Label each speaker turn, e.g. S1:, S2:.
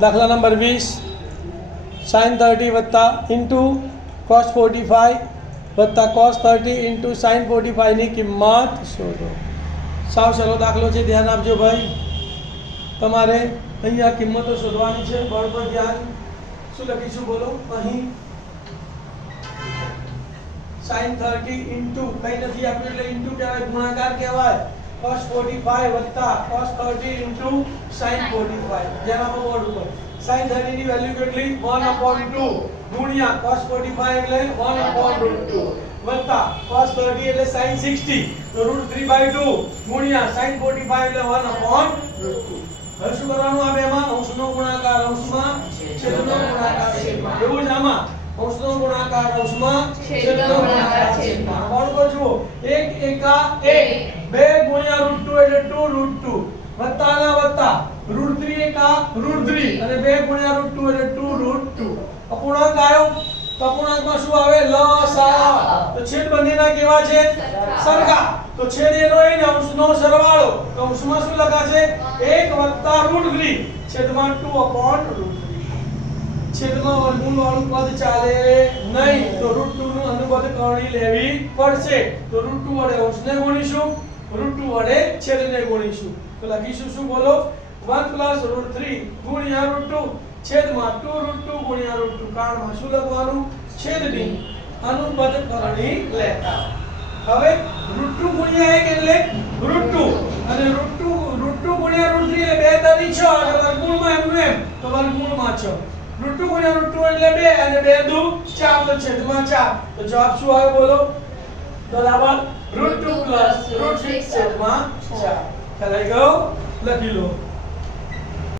S1: દાખલા નંબર વીસ sign thirty વત્તા ઇન્ટુ કોસ ફોર્ટી ફાઇવ વત્તા cos thirty into sine forty ફાઇવની કિંમત શોધો સાવ સહેલો દાખલો છે ધ્યાન આપજો ભાઈ તમારે અહીંયા કિંમતો શોધવાની છે બરોબર ધ્યાન શું લખીશું બોલો અહીં સાઇન થર્ટી ઇન્ટુ કઈ નથી આપ્યું એટલે ઇન્ટુ કહેવાય ગુણાકાર કહેવાય cos 45 વત્તા cos 30 into sin 45 જેમ આપો બોર્ડ ઉપર. Sin 30 ની વેલ્યુ કેટલી? 1/2 ગુણ્યા cos 45 એટલે 1/2 વત્તા cos 30 એટલે sin 60 તો √3/2 ગુણ્યા sin 45 એટલે 1/2 હવે શું કરવાનું આ બેમાં? અંશનો ગુણાકાર અંશમાં છેદનો ગુણાકાર છેદમાં એવું જ આમાં? અંશનો ગુણાકાર અંશમાં છેદનો ગુણાકાર છેદમાં બરોબર જુઓ એક એકા એક બે ગુણ્યા રૂટ ટુ રૂટ ટુ વત્તા ના વત્તા. રૂટ થ્રી એકા રૂટ થ્રી અને બે ગુણ્યા રૂટ ટુ એટલે ટુ રૂટ ટુ અપૂર્ણાંક આવ્યો? અપૂર્ણાંકમાં શું આવે? લસા તો છેદ બંનેના કેવા છે? સરખા. તો છેદ એનો એ અંશનો સરવાળો. તો અંશમાં શું લખાશે? 1 વત્તા રૂટ થ્રી છેદમાં 2 અપોન રૂટ છેદમાં વર્ગમૂળ વાળું પદ ચાલે નહીં. તો રૂટ 2 નું અનુબદ્ધ કરણી લેવી પડશે. તો રૂટ 2 વડે અંશને ગુણીશું. રૂટ 2 વડે છેદને ગુણીશું. તો લખીશું શું બોલો? 1 રૂટ 3 ગુણ્યા રૂટ 2 છેદમાં 2 રૂટ 2 ગુણ્યા રૂટ 2 કારણમાં શું લખવાનું? છેદની અનુપદ કરણી લેતા. હવે રૂટ 2 ગુણ્યા 1 એટલે રૂટ 2 અને રૂટ 2 રૂટ 2 ગુણ્યા રૂટ 3 એટલે 2 તરી 6 અને વર્ગમૂળમાં એમનું એમ. તો વર્ગમૂળમાં 6 રૂટ 2 ગુણ્યા રૂટ 2 એટલે 2 અને 2 દુ 4 તો છેદમાં 4 તો જવાબ શું આવે બોલો? બરાબર રૂટ 2 રૂટ 6 છેદમાં 4 ખ્યાલ આવી લખી લો.